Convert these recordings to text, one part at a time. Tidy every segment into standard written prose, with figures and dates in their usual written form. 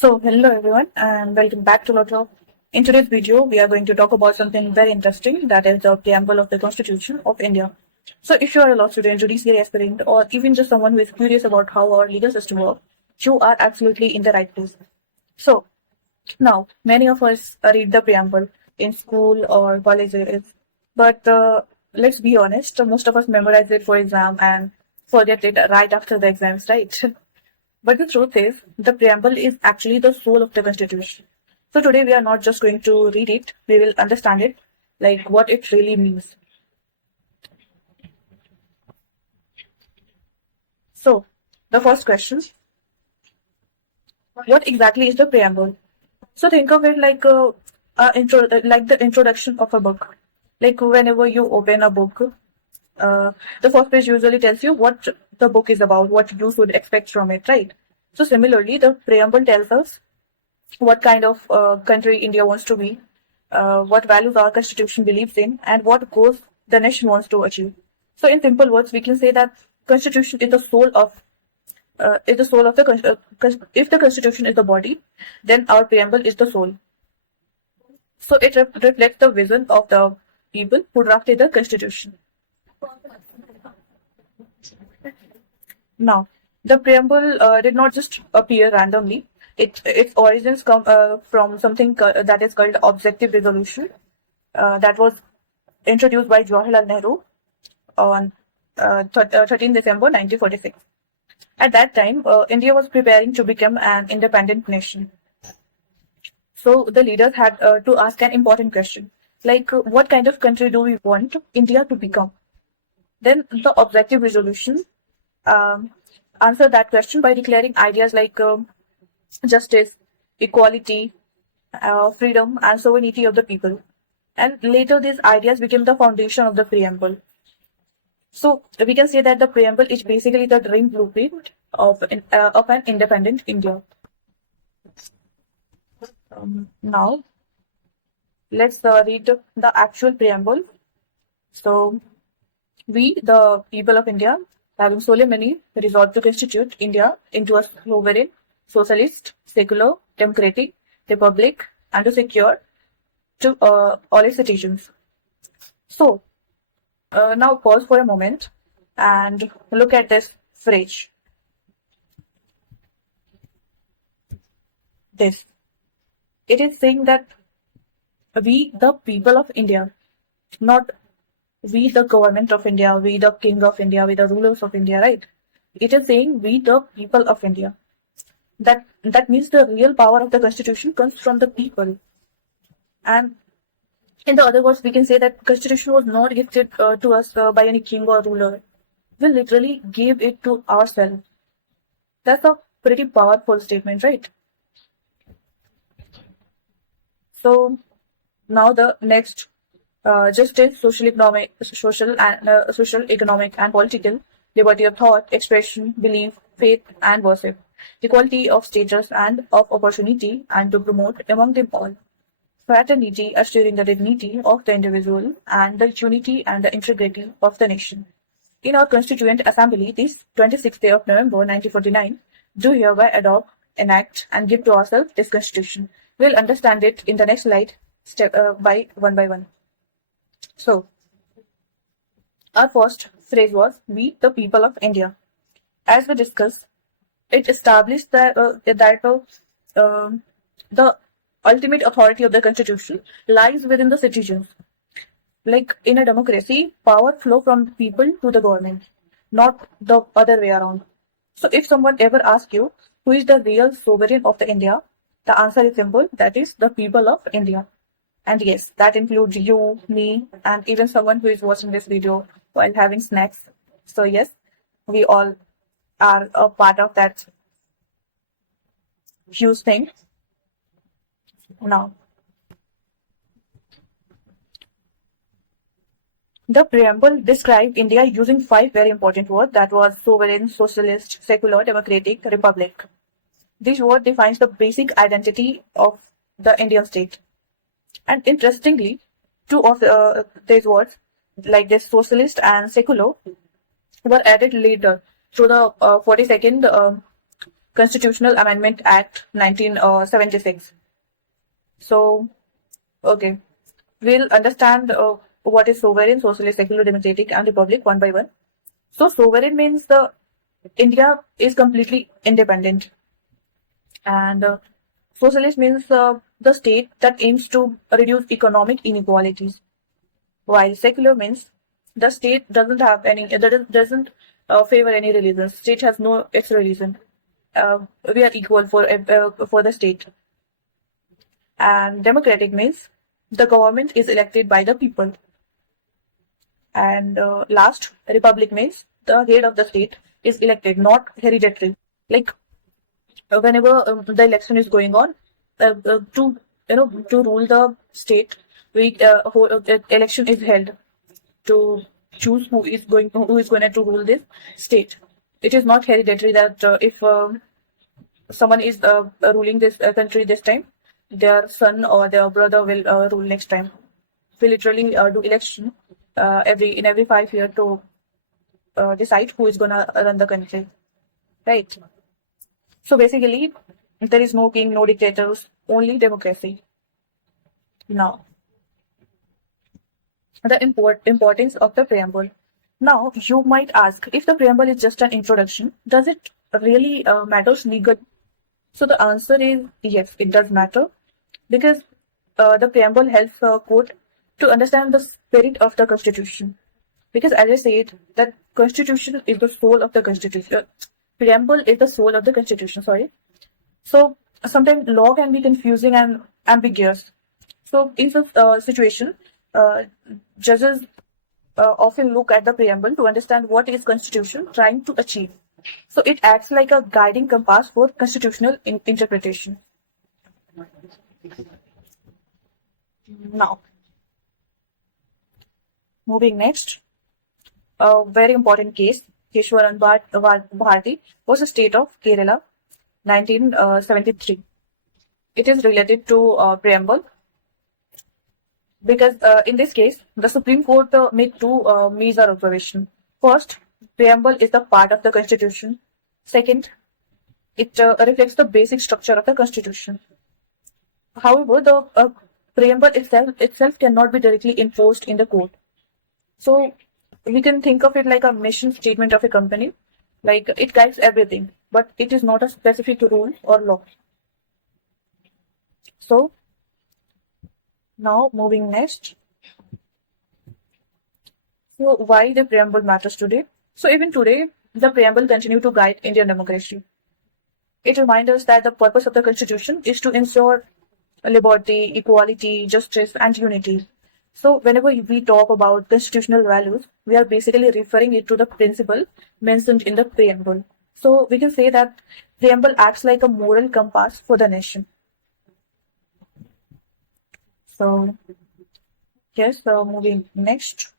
Hello everyone and welcome back to LAW TROVE. In today's video, we are going to talk about something very interesting, that is the preamble of the Constitution of India. So if you are a law student, judiciary aspirant, or even just someone who is curious about how our legal system works, you are absolutely in the right place. So now, many of us read the preamble in school or colleges, but let's be honest, most of us memorize it for exam and forget it right after the exams, right? But the truth is, the preamble is actually the soul of the Constitution. So today we are not just going to read it, we will understand it, like what it really means. So, the first question, what exactly is the preamble? So think of it like like the introduction of a book. Like whenever you open a book, the first page usually tells you what the book is about, what you should expect from it, right? So similarly, the preamble tells us what kind of country India wants to be, what values our constitution believes in, and what goals the nation wants to achieve. So in simple words, we can say that constitution is the soul of the if the constitution is the body, then our preamble is the soul. So it reflects the vision of the people who drafted the constitution. Now, the preamble did not just appear randomly. Its origins come from something that is called objective resolution, that was introduced by Jawaharlal Nehru on 13 December 1946. At that time, India was preparing to become an independent nation. So the leaders had to ask an important question, like what kind of country do we want India to become? Then the objective resolution answer that question by declaring ideas like justice, equality, freedom, and sovereignty of the people. And later, these ideas became the foundation of the preamble. So we can say that the preamble is basically the dream blueprint of an independent India. Now, let's read the actual preamble. So, we, the people of India, having solemnly resolved to constitute India into a sovereign, socialist, secular, democratic republic, and to secure to all its citizens. So, now pause for a moment and look at this phrase. This. It is saying that we, the people of India, not we, the government of India, we, the king of India, we, the rulers of India, right? It is saying we, the people of India. That means the real power of the constitution comes from the people. And in the other words, we can say that constitution was not gifted to us by any king or ruler. We literally gave it to ourselves. That's a pretty powerful statement, right? So now the next, justice, social, economic, and political, liberty of thought, expression, belief, faith, and worship, equality of status and of opportunity, and to promote among them all fraternity, assuring the dignity of the individual and the unity and the integrity of the nation. In our Constituent Assembly, this 26th day of November 1949, do hereby adopt, enact, and give to ourselves this Constitution. We'll understand it in the next slide, step by one. So, our first phrase was, we, the people of India. As we discussed, it established that, the ultimate authority of the Constitution lies within the citizens. Like in a democracy, power flows from the people to the government, not the other way around. So if someone ever asks you, who is the real sovereign of the India? The answer is simple, that is the people of India. And yes, that includes you, me, and even someone who is watching this video while having snacks. So yes, we all are a part of that huge thing. Now, the preamble described India using 5 very important words, that was sovereign, socialist, secular, democratic, republic. This word defines the basic identity of the Indian state. And interestingly, 2 of these words, like this socialist and secular, were added later through the 42nd Constitutional Amendment Act 1976. So, okay, we'll understand what is sovereign, socialist, secular, democratic, and republic one by one. So, sovereign means the India is completely independent, and socialist means the state that aims to reduce economic inequalities, while secular means the state doesn't have any, doesn't favor any religion. State has no its religion. We are equal for the state. And democratic means the government is elected by the people. And last, republic means the head of the state is elected, not hereditary. Like whenever the election is going on, to rule the state, election is held to choose who is going to rule this state. It is not hereditary that if someone is ruling this country this time, their son or their brother will rule next time. We literally do election in every 5 years to decide who is gonna run the country, right? So basically, there is no king, no dictators, only democracy. Now, the importance of the preamble. Now, you might ask, if the preamble is just an introduction, does it really matters legal? So the answer is yes, it does matter, because the preamble helps a court to understand the spirit of the constitution. Because as I said, that constitution is the soul of the constitution. Preamble is the soul of the constitution, sorry. So sometimes law can be confusing and ambiguous. So in this situation, judges often look at the preamble to understand what is constitution trying to achieve. So it acts like a guiding compass for constitutional interpretation. Now, moving next, a very important case, Keshwaran Bharti was the state of Kerala, 1973. It is related to preamble, because in this case, the Supreme Court made two major observations. First, preamble is the part of the constitution. Second, it reflects the basic structure of the constitution. However, the preamble itself cannot be directly enforced in the court. So we can think of it like a mission statement of a company, like it guides everything, but it is not a specific rule or law. So now moving next. So why the preamble matters today? So even today, the preamble continue to guide Indian democracy. It reminds us that the purpose of the constitution is to ensure liberty, equality, justice, and unity. So whenever we talk about constitutional values, we are basically referring it to the principle mentioned in the preamble. So we can say that preamble acts like a moral compass for the nation. So yes, moving next.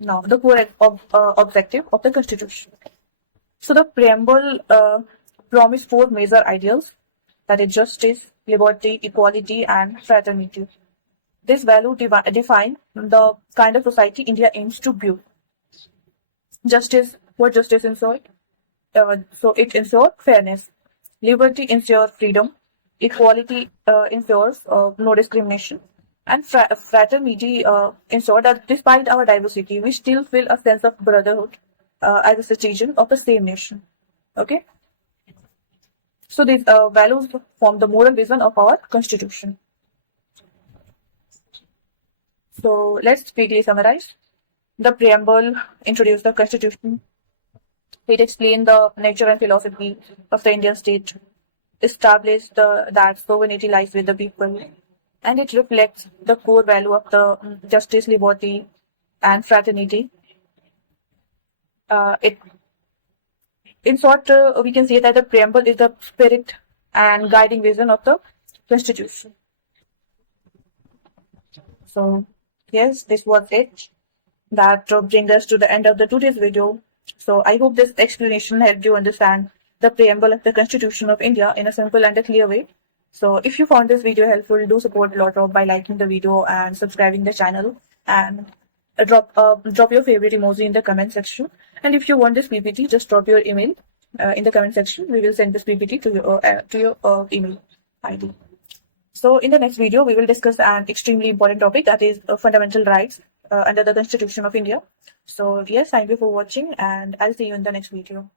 Now, the core objective of the Constitution. So the preamble promise four major ideals, that is justice, liberty, equality, and fraternity. This value define the kind of society India aims to build. Justice, what justice ensures? So it ensures fairness. Liberty ensures freedom. Equality ensures no discrimination. And fraternity ensure that despite our diversity, we still feel a sense of brotherhood as a citizen of the same nation. Okay. So these values form the moral vision of our constitution. So let's quickly summarize. The preamble introduced the constitution. It explained the nature and philosophy of the Indian state, established that sovereignty lies with the people, and it reflects the core value of the justice, liberty, and fraternity. In short, we can say that the preamble is the spirit and guiding vision of the constitution. So yes, this was it. That brings us to the end of the today's video. So I hope this explanation helped you understand the preamble of the Constitution of India in a simple and a clear way. So if you found this video helpful, do support LAW TROVE by liking the video and subscribing the channel, and drop your favorite emoji in the comment section. And if you want this PPT, just drop your email in the comment section. We will send this PPT to your email ID. So in the next video, we will discuss an extremely important topic, that is fundamental rights under the Constitution of India. So yes, thank you for watching, and I'll see you in the next video.